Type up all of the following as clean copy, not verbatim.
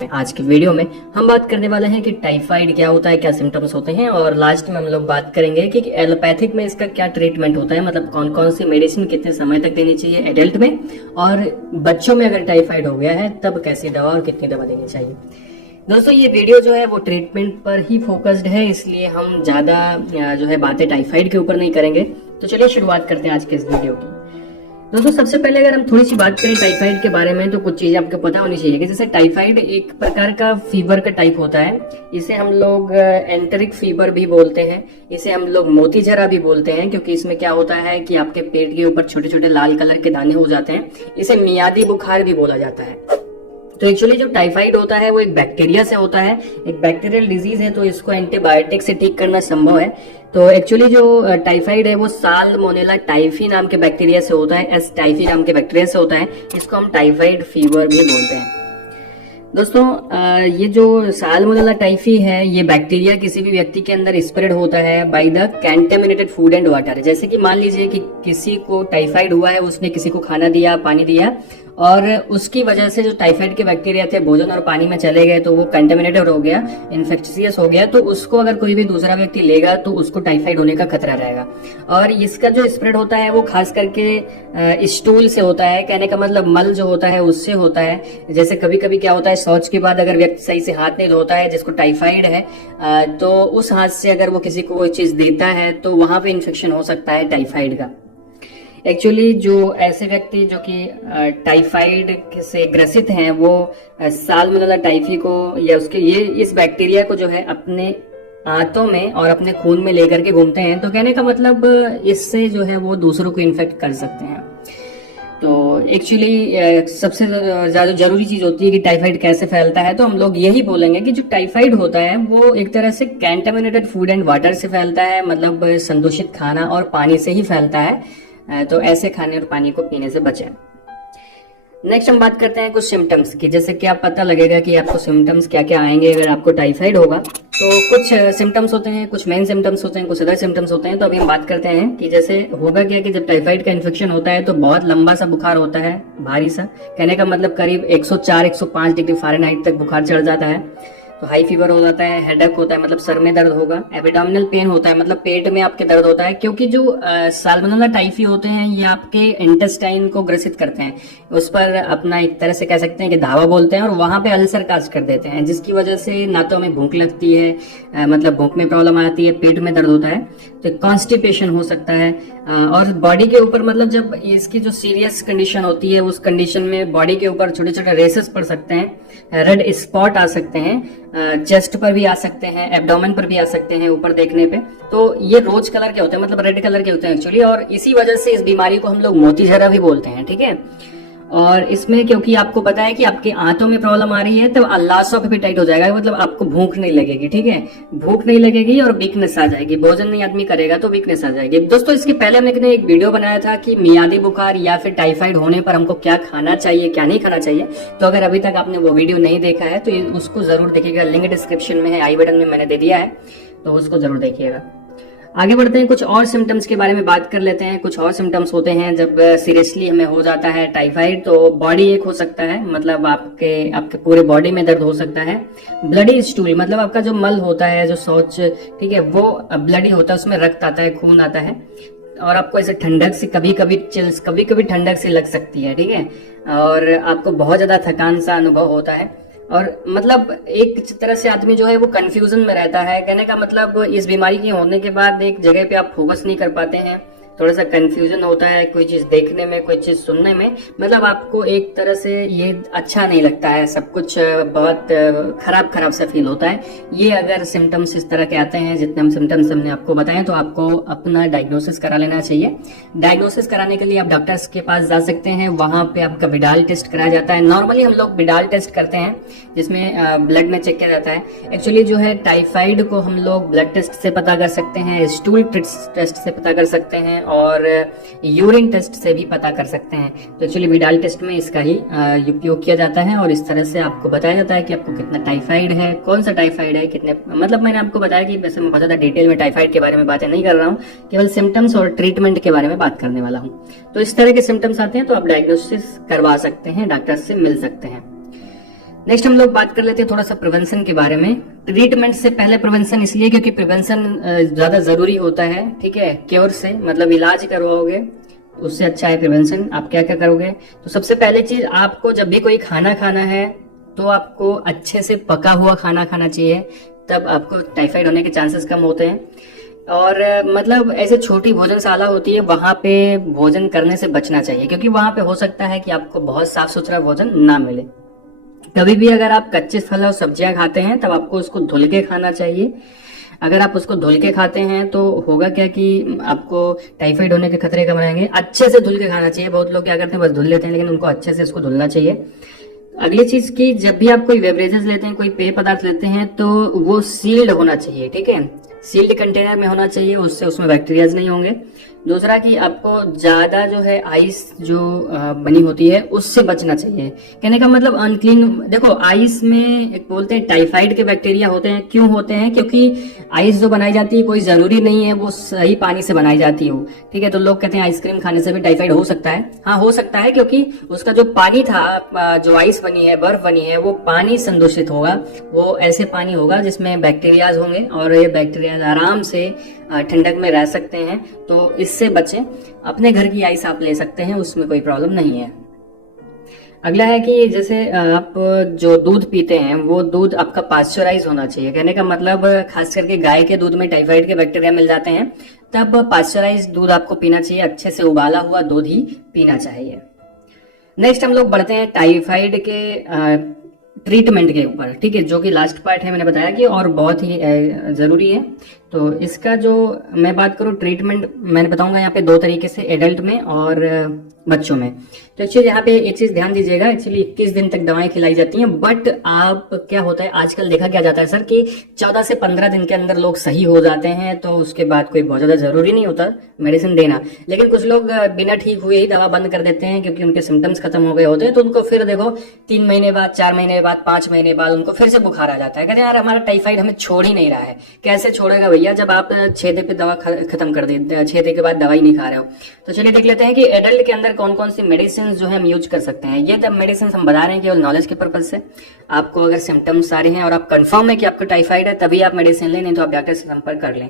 आज की वीडियो में हम बात करने वाले हैं कि टाइफाइड क्या होता है, क्या सिम्टम्स होते हैं और लास्ट में हम लोग बात करेंगे कि एलोपैथिक में इसका क्या ट्रीटमेंट होता है, मतलब कौन कौन सी मेडिसिन कितने समय तक देनी चाहिए एडल्ट में, और बच्चों में अगर टाइफाइड हो गया है तब कैसी दवा और कितनी दवा देनी चाहिए। दोस्तों ये वीडियो जो है वो ट्रीटमेंट पर ही फोकस्ड है, इसलिए हम ज़्यादा जो है बातें टाइफाइड के ऊपर नहीं करेंगे। तो चलिए शुरुआत करते हैं आज के इस वीडियो की। दोस्तों सबसे पहले अगर हम थोड़ी सी बात करें टाइफाइड के बारे में तो कुछ चीजें आपको पता होनी चाहिए कि जैसे टाइफाइड एक प्रकार का फीवर का टाइप होता है। इसे हम लोग एंटेरिक फीवर भी बोलते हैं, इसे हम लोग मोती जरा भी बोलते हैं, क्योंकि इसमें क्या होता है कि आपके पेट के ऊपर छोटे छोटे लाल कलर के दाने हो जाते हैं। इसे मियादी बुखार भी बोला जाता है। तो एक्चुअली जो टाइफाइड होता है वो एक बैक्टीरिया से होता है, एक बैक्टीरियल डिजीज है, तो इसको एंटीबायोटिक से ठीक करना संभव है। तो एक्चुअली जो टाइफाइड है वो साल्मोनेला टाइफी नाम के बैक्टीरिया से होता है, एस टाइफी नाम के बैक्टीरिया से होता है। इसको हम टाइफाइड फीवर भी बोलते हैं। दोस्तों ये जो साल्मोनेला टाइफी है ये बैक्टीरिया किसी भी व्यक्ति के अंदर स्प्रेड होता है by the contaminated food and water. जैसे कि मान लीजिए कि किसी को टाइफाइड हुआ है, उसने किसी को खाना दिया, पानी दिया, और उसकी वजह से जो टाइफाइड के बैक्टीरिया थे भोजन और पानी में चले गए, तो वो कंटेमिनेटेड हो गया, इन्फेक्शियस हो गया, तो उसको अगर कोई भी दूसरा व्यक्ति लेगा तो उसको टाइफाइड होने का खतरा रहेगा। और इसका जो स्प्रेड होता है वो खास करके स्टूल से होता है, कहने का मतलब मल जो होता है उससे होता है। जैसे कभी कभी क्या होता है, शौच के बाद अगर व्यक्ति सही से हाथ नहीं धोता है, जिसको टाइफाइड है, तो उस हाथ से अगर वो किसी को कोई चीज देता है तो वहां पे इन्फेक्शन हो सकता है टाइफाइड का। एक्चुअली जो ऐसे व्यक्ति जो कि टाइफाइड से ग्रसित हैं वो साल्मोनेला टाइफी को या उसके ये इस बैक्टीरिया को जो है अपने आंतों में और अपने खून में लेकर के घूमते हैं। तो कहने का मतलब इससे जो है वो दूसरों को इन्फेक्ट कर सकते हैं। तो एक्चुअली सबसे ज्यादा जरूरी चीज होती है कि टाइफाइड कैसे फैलता है, तो हम लोग यही बोलेंगे कि जो टाइफाइड होता है वो एक तरह से कंटामिनेटेड फूड एंड वाटर से फैलता है, मतलब संदूषित खाना और पानी से ही फैलता है। तो ऐसे खाने और पानी को पीने से बचें। नेक्स्ट हम बात करते हैं कुछ सिम्टम्स की। जैसे कि आप पता लगेगा कि आपको सिम्टम्स क्या क्या आएंगे अगर आपको टाइफाइड होगा। तो कुछ सिम्टम्स होते हैं, कुछ मेन सिम्टम्स होते हैं, कुछ अदर सिम्टम्स होते हैं। तो अभी हम बात करते हैं कि जैसे होगा क्या कि जब टाइफाइड का इन्फेक्शन होता है तो बहुत लंबा सा बुखार होता है, भारी सा, कहने का मतलब करीब 104-105 डिग्री फ़ारेनहाइट तक बुखार चढ़ जाता है। तो हाई फीवर हो जाता है, हेडेक होता है, मतलब सर में दर्द होगा, एब्डोमिनल पेन होता है, मतलब पेट में आपके दर्द होता है, क्योंकि जो साल्मोनेला टाइफी होते हैं ये आपके इंटेस्टाइन को ग्रसित करते हैं, उस पर अपना एक तरह से कह सकते हैं कि धावा बोलते हैं, और वहां पे अल्सर काज कर देते हैं, जिसकी वजह से ना तो हमें भूख लगती है, मतलब भूख में प्रॉब्लम आती है, पेट में दर्द होता है, तो कॉन्स्टिपेशन हो सकता है। और बॉडी के ऊपर, मतलब जब इसकी जो सीरियस कंडीशन होती है उस कंडीशन में बॉडी के ऊपर छोटे छोटे रेसेस पड़ सकते हैं, रेड स्पॉट आ सकते हैं, चेस्ट पर भी आ सकते हैं, एब्डोमेन पर भी आ सकते हैं ऊपर देखने पे। तो ये रोज कलर के होते हैं, मतलब रेड कलर के होते हैं एक्चुअली, और इसी वजह से इस बीमारी को हम लोग मोती जरा भी बोलते हैं, ठीक है। और इसमें क्योंकि आपको पता है कि आपके आंतों में प्रॉब्लम आ रही है तो लॉस ऑफ एपेटाइट हो जाएगा, मतलब आपको भूख नहीं लगेगी, ठीक है, भूख नहीं लगेगी और वीकनेस आ जाएगी, भोजन नहीं आदमी करेगा तो वीकनेस आ जाएगी। दोस्तों इसके पहले हमने एक वीडियो बनाया था कि मियादी बुखार या फिर टाइफाइड होने पर हमको क्या खाना चाहिए क्या नहीं खाना चाहिए। तो अगर अभी तक आपने वो वीडियो नहीं देखा है तो उसको जरूर देखिएगा, लिंक डिस्क्रिप्शन में है, आई बटन में मैंने दे दिया है, तो उसको जरूर देखिएगा। आगे बढ़ते हैं, कुछ और सिम्टम्स के बारे में बात कर लेते हैं। कुछ और सिम्टम्स होते हैं जब सीरियसली हमें हो जाता है टाइफाइड। तो बॉडी एक हो सकता है, मतलब आपके पूरे बॉडी में दर्द हो सकता है। ब्लडी स्टूल, मतलब आपका जो मल होता है, जो शौच, ठीक है, वो ब्लडी होता है, उसमें रक्त आता है, खून आता है, और आपको ऐसे ठंडक से कभी कभी चिल्स, कभी कभी ठंडक से लग सकती है, ठीक है, और आपको बहुत ज्यादा थकान सा अनुभव होता है। और मतलब एक तरह से आदमी जो है वो कंफ्यूजन में रहता है, कहने का मतलब इस बीमारी के होने के बाद एक जगह पे आप फोकस नहीं कर पाते हैं, थोड़ा सा कंफ्यूजन होता है कोई चीज देखने में, कोई चीज सुनने में, मतलब आपको एक तरह से ये अच्छा नहीं लगता है, सब कुछ बहुत खराब खराब सा फील होता है। ये अगर सिम्टम्स इस तरह के आते हैं, जितने हम सिम्टम्स हमने आपको बताए, तो आपको अपना डायग्नोसिस करा लेना चाहिए। डायग्नोसिस कराने के लिए आप डॉक्टर्स के पास जा सकते हैं, वहां पे आपका विडाल टेस्ट कराया जाता है। नॉर्मली हम लोग विडाल टेस्ट करते हैं जिसमें ब्लड में चेक किया जाता है। एक्चुअली जो है टाइफाइड को हम लोग ब्लड टेस्ट से पता कर सकते हैं, स्टूल टेस्ट से पता कर सकते हैं, और यूरिन टेस्ट से भी पता कर सकते हैं। तो एक्चुअली विडाल टेस्ट में इसका ही उपयोग किया जाता है, और इस तरह से आपको बताया जाता है कि आपको कितना टाइफाइड है, कौन सा टाइफाइड है, कितने, मतलब मैंने आपको बताया कि वैसे मैं बहुत ज्यादा डिटेल में टाइफाइड के बारे में बातें नहीं कर रहा हूँ, केवल सिम्टम्स और ट्रीटमेंट के बारे में बात करने वाला हूँ। तो इस तरह के सिम्टम्स आते हैं तो आप डायग्नोसिस करवा सकते हैं, डॉक्टर से मिल सकते हैं। नेक्स्ट हम लोग बात कर लेते हैं थोड़ा सा प्रिवेंशन के बारे में। ट्रीटमेंट से पहले प्रिवेंशन इसलिए क्योंकि प्रिवेंशन ज्यादा जरूरी होता है, ठीक है। क्योर से मतलब इलाज करवाओगे उससे अच्छा है प्रिवेंशन। आप क्या क्या करोगे, तो सबसे पहले चीज आपको जब भी कोई खाना खाना है तो आपको अच्छे से पका हुआ खाना खाना चाहिए, तब आपको टाइफाइड होने के चांसेस कम होते हैं। और मतलब ऐसे छोटी भोजनशाला होती है वहां पे भोजन करने से बचना चाहिए, क्योंकि वहां पे हो सकता है कि आपको बहुत साफ सुथरा भोजन ना मिले। कभी भी अगर आप कच्चे फल और सब्जियां खाते हैं तब आपको उसको धुल के खाना चाहिए। अगर आप उसको धुल के खाते हैं तो होगा क्या कि आपको टाइफाइड होने के खतरे कम रहेंगे। अच्छे से धुल के खाना चाहिए। बहुत लोग क्या करते हैं, बस धुल लेते हैं, लेकिन उनको अच्छे से उसको धुलना चाहिए। अगली चीज की, जब भी आप कोई बेवरेजेस लेते हैं, कोई पेय पदार्थ लेते हैं, तो वो सील्ड होना चाहिए, ठीक है। सील्ड कंटेनर में होना चाहिए, उससे उसमें बैक्टीरियाज नहीं होंगे। दूसरा कि आपको ज्यादा जो है आइस जो बनी होती है उससे बचना चाहिए। कहने का मतलब अनक्लीन, देखो आइस में एक बोलते हैं टाइफाइड के बैक्टीरिया होते हैं। क्यों होते हैं, क्योंकि आइस जो बनाई जाती है कोई जरूरी नहीं है वो सही पानी से बनाई जाती हो, ठीक है। तो लोग कहते हैं आइसक्रीम खाने से भी टाइफाइड हो सकता है। हाँ हो सकता है, क्योंकि उसका जो पानी था, जो आइस बनी है, बर्फ बनी है, वो पानी संदूषित होगा। वो ऐसे पानी होगा जिसमें बैक्टीरियाज होंगे और ये बैक्टीरियाज आराम से ठंडक में रह सकते हैं। तो इससे बचें। अपने घर की आइस आप ले सकते हैं, उसमें कोई प्रॉब्लम नहीं है। अगला है कि जैसे आप जो दूध पीते हैं वो दूध आपका पास्चराइज होना चाहिए। कहने का मतलब खास करके गाय के दूध में टाइफाइड के बैक्टीरिया मिल जाते हैं, तब पास्चराइज दूध आपको पीना चाहिए। अच्छे से उबाला हुआ दूध ही पीना चाहिए। नेक्स्ट हम लोग बढ़ते हैं टाइफाइड के ट्रीटमेंट के ऊपर, ठीक है, जो कि लास्ट पार्ट है। मैंने बताया कि और बहुत ही जरूरी है। तो इसका जो मैं बात करूं ट्रीटमेंट, मैंने बताऊंगा यहाँ पे दो तरीके से, एडल्ट में और बच्चों में। तो एक्चुअली यहाँ पे एक चीज ध्यान दीजिएगा, एक्चुअली 21 दिन तक दवाएं खिलाई जाती हैं, बट आप क्या होता है आजकल देखा क्या जाता है सर कि 14 से 15 दिन के अंदर लोग सही हो जाते हैं, तो उसके बाद कोई बहुत ज्यादा जरूरी नहीं होता मेडिसिन देना। लेकिन कुछ लोग बिना ठीक हुए ही दवा बंद कर देते हैं क्योंकि उनके सिम्टम्स खत्म हो गए होते हैं। तो उनको फिर देखो 3 महीने बाद, 4 महीने बाद, 5 महीने बाद उनको फिर से बुखार आ जाता है। कहते हैं यार हमारा टाइफाइड हमें छोड़ ही नहीं रहा है। कैसे छोड़ेगा भैया, जब आप छेदे पे दवा खत्म कर दी, छेदे के बाद दवाई नहीं खा रहे हो। तो चलिए देख लेते हैं कि एडल्ट के अंदर कौन कौन सी मेडिसिन जो है हम यूज कर सकते हैं। ये तब मेडिसिन हम बता रहे हैं केवल नॉलेज के पर्पज से। आपको अगर सिम्टम्स आ रहे हैं और आप कंफर्म है कि आपको टाइफाइड है तभी आप मेडिसिन लें, नहीं तो आप डॉक्टर से संपर्क कर लें,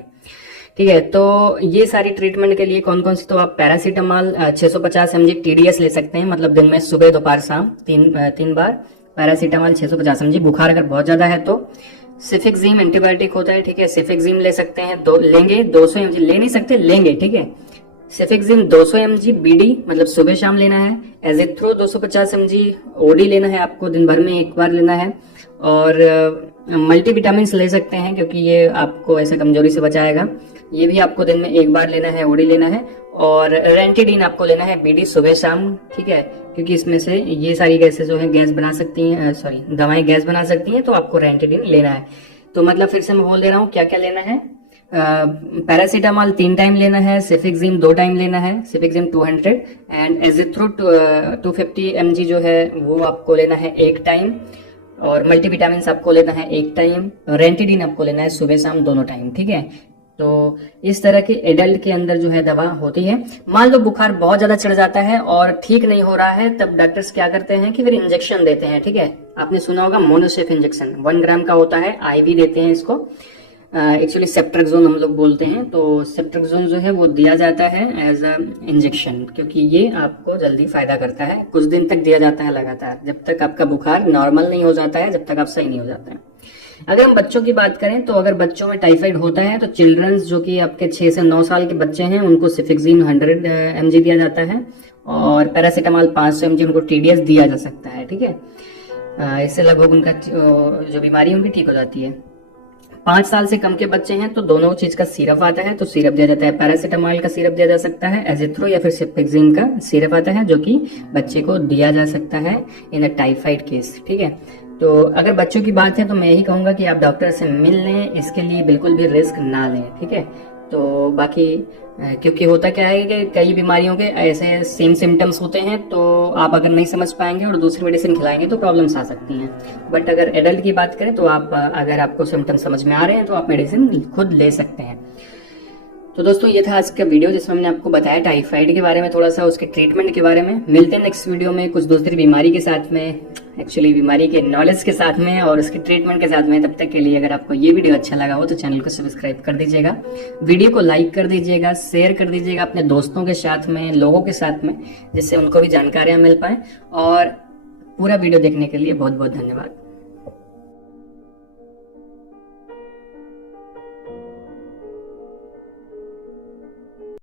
ठीक है। तो ये सारी ट्रीटमेंट के लिए कौन कौन सी, तो आप पैरासीटामॉल 650 mg TDS ले सकते हैं, मतलब दिन में सुबह दोपहर शाम तीन बार पैरासीटामॉल 650 mg। बुखार अगर बहुत ज्यादा है तो सिफिक्जिम एंटीबायोटिक होता है, ठीक है, सिफिक्जिम ले सकते हैं, लेंगे 200 mg, ले नहीं सकते लेंगे, ठीक है। सिफिक्जिम 200 mg BD मतलब सुबह शाम लेना है। एजिथ्रो 250 mg OD लेना है, आपको दिन भर में एक बार लेना है। और मल्टीविटामिन ले सकते हैं क्योंकि ये आपको ऐसे कमजोरी से बचाएगा। ये भी आपको दिन में एक बार लेना है, OD लेना है। और रेंटिडीन आपको लेना है BD सुबह शाम, ठीक है, क्योंकि इसमें से ये सारी गैसें जो है गैस बना सकती हैं, दवाएं गैस बना सकती हैं, तो आपको रेंटिडीन लेना है। तो मतलब फिर से मैं बोल दे रहा हूँ क्या क्या लेना है। पैरासीटामॉल 3 टाइम लेना है, सिफिक्जिम 2 टाइम लेना है, सिफिक्जिम 200 एंड एजिथ्रो 250 mg जो है वो आपको लेना है 1 टाइम। और मल्टीविटामिन आपको लेना है 1 टाइम। रेंटिडीन आपको लेना है सुबह शाम दोनों टाइम, ठीक है। तो इस तरह की एडल्ट के अंदर जो है दवा होती है। मान लो बुखार बहुत ज्यादा चढ़ जाता है और ठीक नहीं हो रहा है, तब डॉक्टर्स क्या करते हैं कि फिर इंजेक्शन देते हैं, ठीक है। आपने सुना होगा मोनोसेफ इंजेक्शन 1 ग्राम का होता है, IV देते हैं इसको। एक्चुअली सेप्ट्रेक्सोन हम लोग बोलते हैं। तो सेप्ट्रेक्सोन जो है वो दिया जाता है एज अ इंजेक्शन, क्योंकि ये आपको जल्दी फायदा करता है। कुछ दिन तक दिया जाता है लगातार, जब तक आपका बुखार नॉर्मल नहीं हो जाता है, जब तक आप सही नहीं हो जाते हैं। अगर हम बच्चों की बात करें तो अगर बच्चों में टाइफाइड होता है तो चिल्ड्रंस जो कि आपके 6 से 9 साल के बच्चे हैं उनको सिफिक्जिम 100 mg दिया जाता है और पैरासीटामॉल 500 mg उनको TDS दिया जा सकता है, ठीक है। इससे लगभग उनका जो बीमारी है उनकी ठीक हो जाती है। 5 साल से कम के बच्चे हैं तो दोनों चीज का सिरप आता है, तो सिरप दिया जाता है। पैरासीटामॉल का सिरप दिया जा सकता है, एजिथ्रो या फिर सिफिक्जिम का सिरप आता है जो कि बच्चे को दिया जा सकता है इन अ टाइफाइड केस, ठीक है। तो अगर बच्चों की बात है तो मैं यही कहूंगा कि आप डॉक्टर से मिल लें, इसके लिए बिल्कुल भी रिस्क ना लें, ठीक है। तो बाकी क्योंकि होता क्या है कि कई बीमारियों के ऐसे सेम सिम्टम्स होते हैं, तो आप अगर नहीं समझ पाएंगे और दूसरी मेडिसिन खिलाएंगे तो प्रॉब्लम्स आ सकती हैं। बट अगर एडल्ट की बात करें तो आप अगर आपको सिम्टम्स समझ में आ रहे हैं तो आप मेडिसिन खुद ले सकते हैं। तो दोस्तों ये था आज का वीडियो जिसमें हमने आपको बताया टाइफाइड के बारे में, थोड़ा सा उसके ट्रीटमेंट के बारे में। मिलते हैं नेक्स्ट वीडियो में कुछ दूसरी बीमारी के साथ में, एक्चुअली बीमारी के नॉलेज के साथ में और उसके ट्रीटमेंट के साथ में। तब तक के लिए अगर आपको ये वीडियो अच्छा लगा हो तो चैनल को सब्सक्राइब कर दीजिएगा, वीडियो को लाइक कर दीजिएगा, शेयर कर दीजिएगा अपने दोस्तों के साथ में, लोगों के साथ में, जिससे उनको भी जानकारियां मिल पाए। और पूरा वीडियो देखने के लिए बहुत बहुत धन्यवाद।